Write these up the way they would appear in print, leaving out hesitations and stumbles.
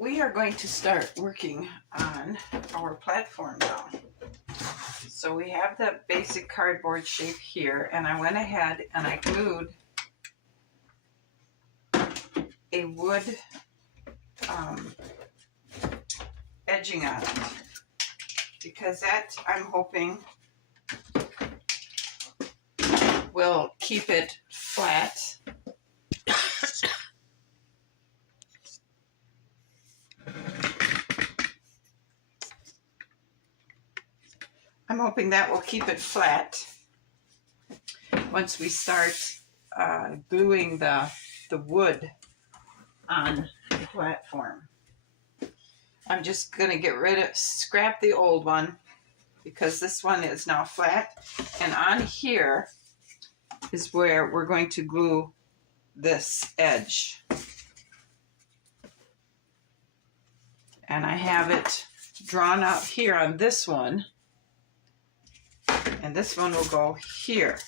we are going to start working on our platform now. So we have the basic cardboard shape here, and I went ahead and I glued a wood edging on it, because that, I'm hoping, will keep it flat. I'm hoping that will keep it flat once we start gluing the wood on the platform. I'm just going to scrap the old one because this one is now flat. And on here is where we're going to glue this edge. And I have it drawn out here on this one. And this one will go here.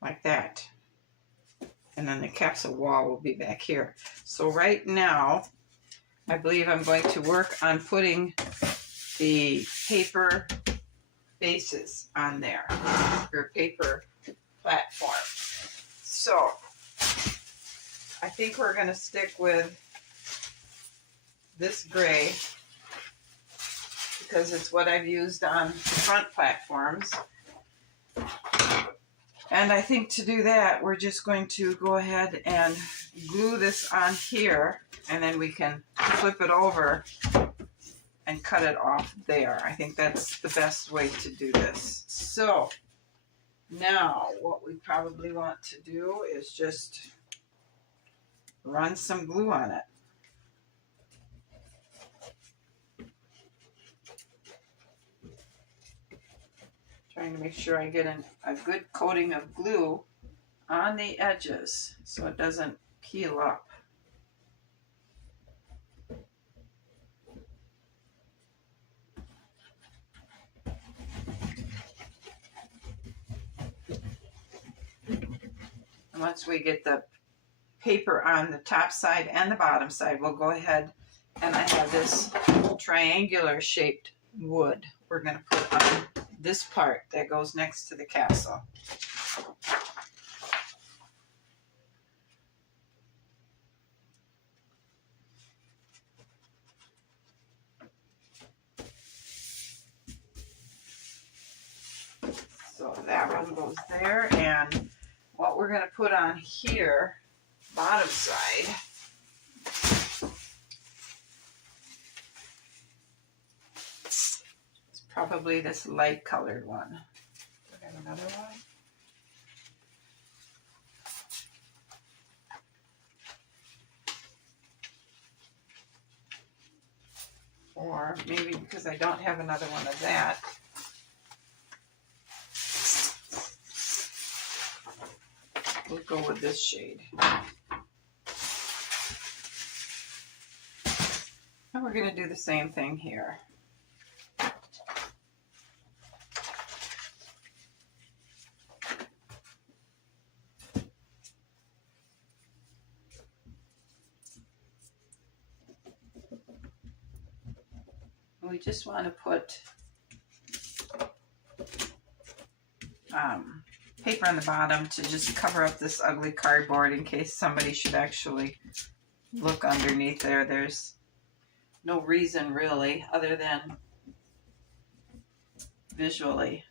Like that. And then the capsule wall will be back here. So right now, I believe I'm going to work on putting the paper bases on there, or paper platform. So I think we're going to stick with this gray because it's what I've used on the front platforms. And I think to do that, we're just going to go ahead and glue this on here, and then we can flip it over and cut it off there. I think that's the best way to do this. So now what we probably want to do is just run some glue on it. Trying to make sure I get a good coating of glue on the edges so it doesn't peel up. And once we get the paper on the top side and the bottom side, we'll go ahead, and I have this triangular shaped wood we're going to put on this part that goes next to the castle. So that one goes there, and what we're going to put on here, bottom side, is probably this light colored one. Do I have another one? Or maybe because I don't have another one of that, we'll go with this shade. And we're going to do the same thing here. We just want to put paper on the bottom to just cover up this ugly cardboard in case somebody should actually look underneath there. There's no reason really other than visually.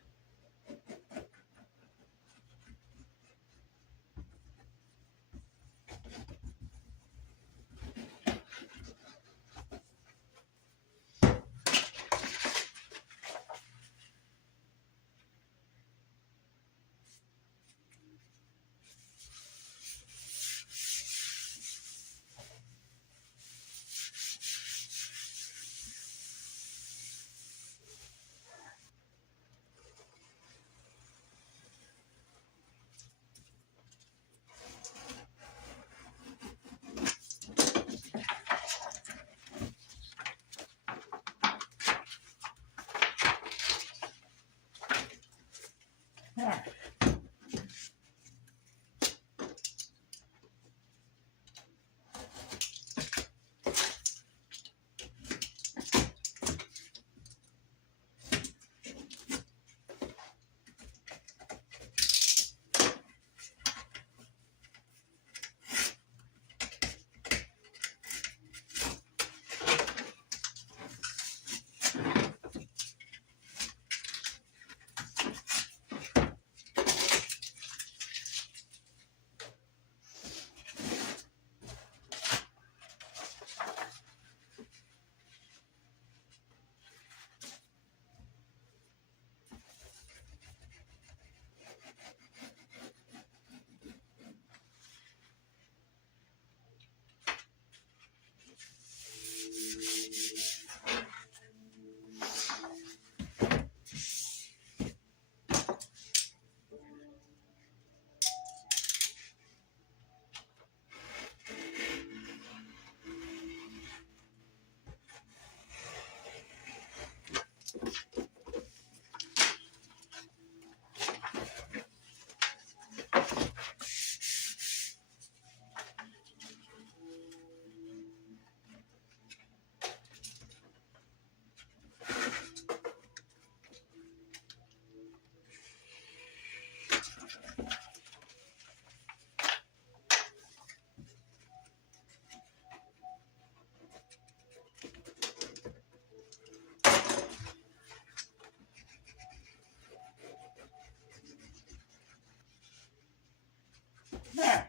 There.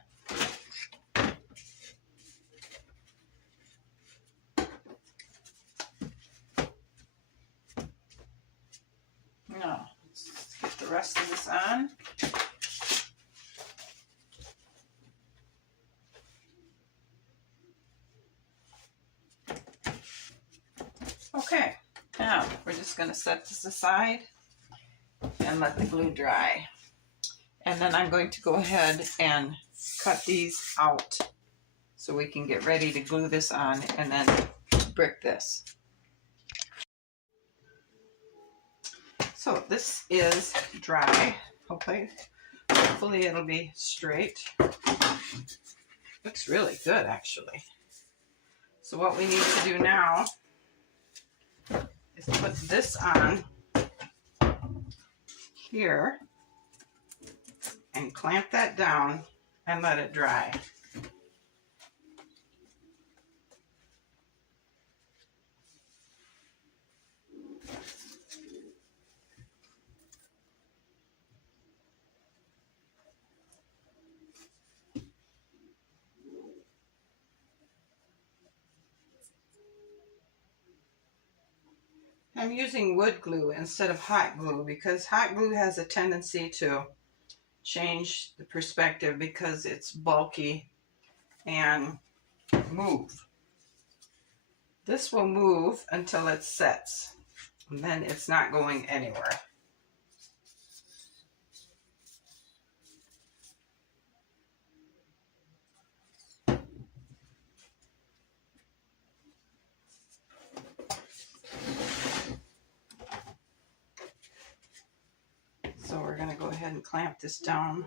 Now, let's get the rest of this on. Okay, now we're just going to set this aside and let the glue dry. And then I'm going to go ahead and cut these out so we can get ready to glue this on and then brick this. So this is dry. Hopefully it'll be straight. Looks really good, actually. So what we need to do now is put this on here and clamp that down and let it dry. I'm using wood glue instead of hot glue because hot glue has a tendency to change the perspective because it's bulky and move. This will move until it sets, and then it's not going anywhere. So we're going to go ahead and clamp this down.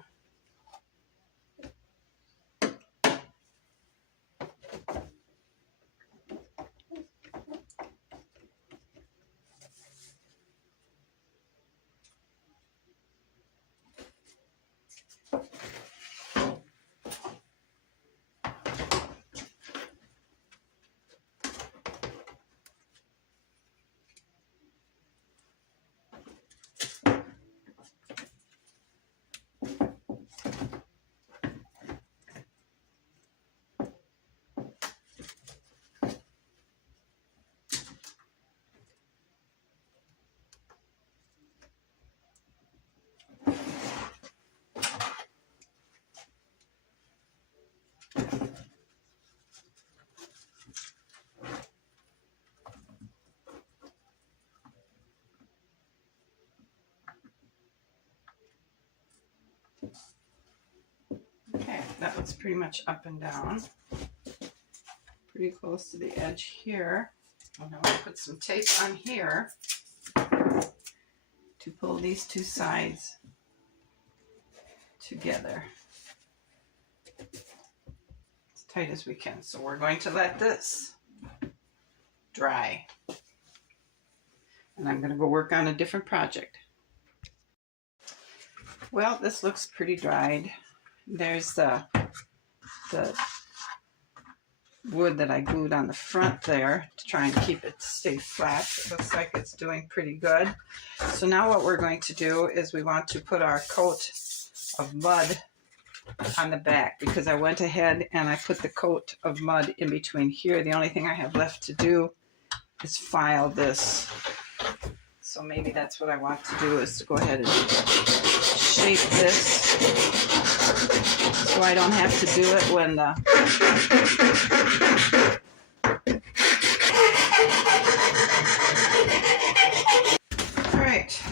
Okay, that looks pretty much up and down. Pretty close to the edge here. I'm going to put some tape on here to pull these two sides together as tight as we can. So we're going to let this dry. And I'm going to go work on a different project. Well, this looks pretty dried. There's the wood that I glued on the front there to try and keep it stay flat. It looks like it's doing pretty good. So now what we're going to do is we want to put our coat of mud on the back, because I went ahead and I put the coat of mud in between here. The only thing I have left to do is file this. So maybe that's what I want to do, is to go ahead and shape this so I don't have to do it when the all right.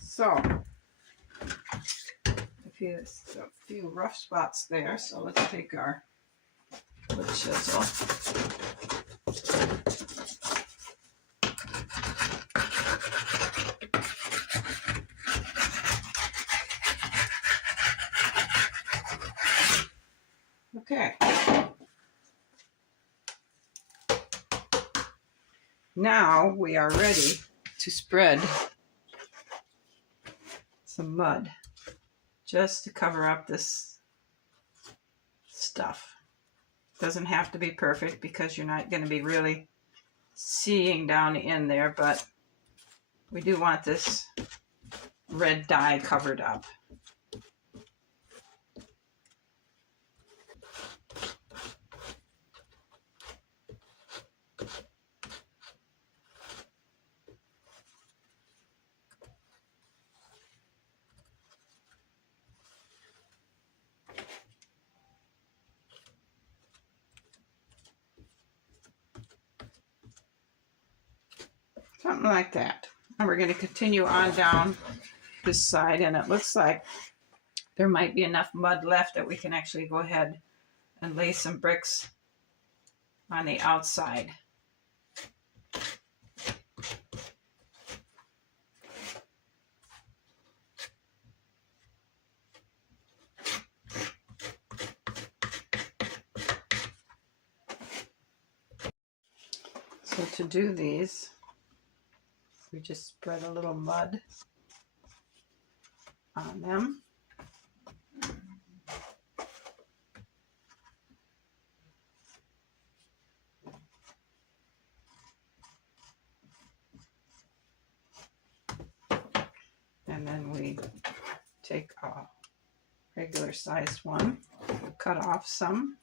So a few rough spots there. So let's take our wood chisel. Okay. Now we are ready to spread some mud just to cover up this stuff. Doesn't have to be perfect because you're not going to be really seeing down in there, but we do want this red dye covered up. Something like that. And we're going to continue on down this side, and it looks like there might be enough mud left that we can actually go ahead and lay some bricks on the outside. So to do these, we just spread a little mud on them. And then we take a regular sized one, cut off some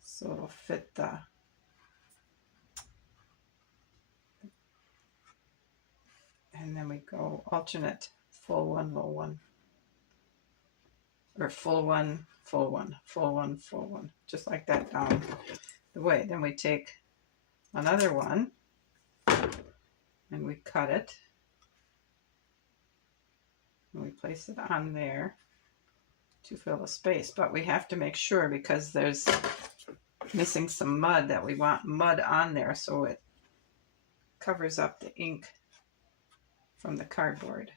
so it'll fit the and then we go alternate, full one, low one, or full one, full one, full one, full one, just like that down the way. Then we take another one and we cut it and we place it on there to fill the space. But we have to make sure, because there's missing some mud, that we want mud on there so it covers up the ink from the cardboard.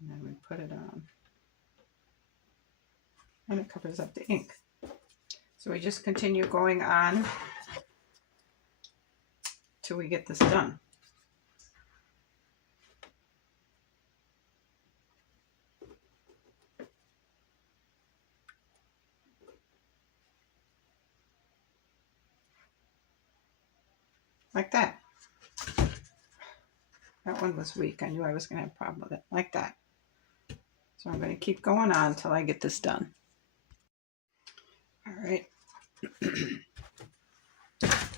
And then we put it on. And it covers up the ink. So we just continue going on till we get this done. Like that. That one was weak. I knew I was going to have a problem with it. Like that. So I'm going to keep going on until I get this done. All right.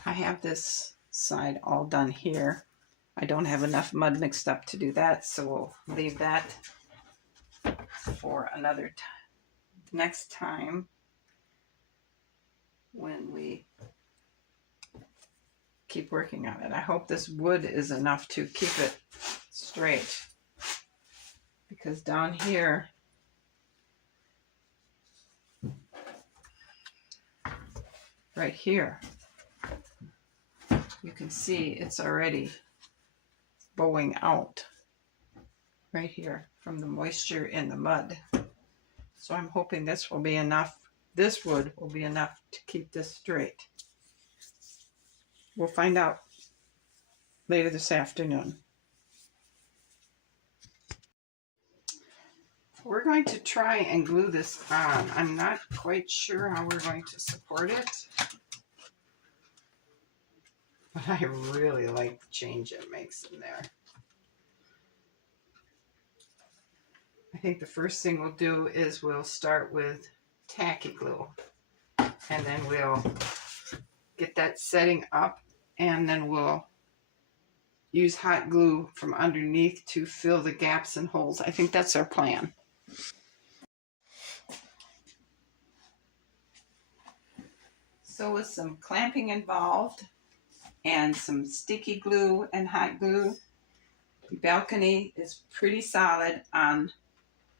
I have this side all done here. I don't have enough mud mixed up to do that, so we'll leave that for another next time when we keep working on it. I hope this wood is enough to keep it straight, because down here right here you can see it's already bowing out right here from the moisture in the mud. So I'm hoping this will be enough, this wood will be enough to keep this straight. We'll find out later this afternoon. We're going to try and glue this on. I'm not quite sure how we're going to support it, but I really like the change it makes in there. I think the first thing we'll do is we'll start with tacky glue, and then we'll get that setting up, and then we'll use hot glue from underneath to fill the gaps and holes. I think that's our plan. So with some clamping involved and some sticky glue and hot glue, the balcony is pretty solid on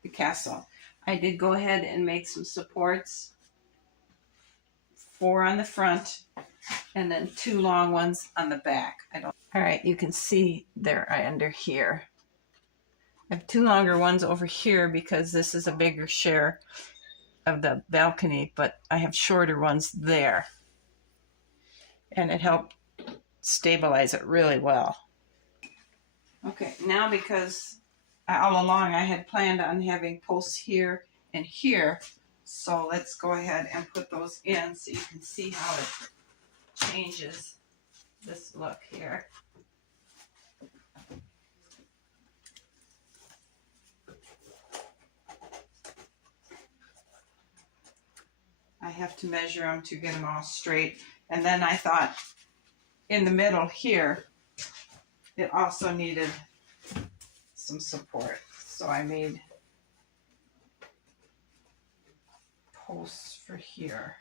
the castle. I did go ahead and make some supports, 4 on the front and then 2 long ones on the back. All right, you can see there under here. I have 2 longer ones over here because this is a bigger share of the balcony, but I have shorter ones there. And it helped stabilize it really well. Okay, now because all along I had planned on having posts here and here, so let's go ahead and put those in so you can see how it changes this look here. I have to measure them to get them all straight. And then I thought in the middle here, it also needed some support. So I made posts for here.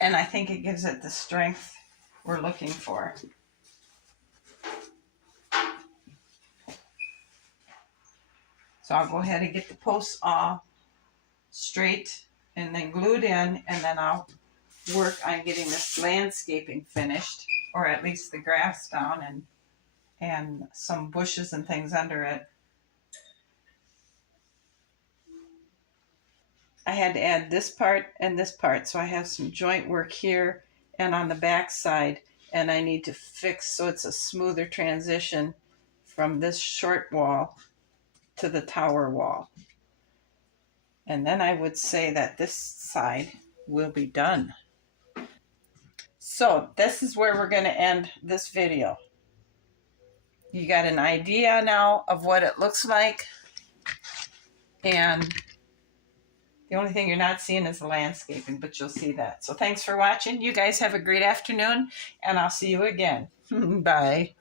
And I think it gives it the strength we're looking for. So I'll go ahead and get the posts all straight and then glued in, and then I'll work on getting this landscaping finished, or at least the grass down and some bushes and things under it. I had to add this part and this part, so I have some joint work here and on the back side, and I need to fix so it's a smoother transition from this short wall to the tower wall. And then I would say that this side will be done. So this is where we're going to end this video. You got an idea now of what it looks like, and the only thing you're not seeing is the landscaping, but you'll see that. So thanks for watching. You guys have a great afternoon, and I'll see you again. Bye.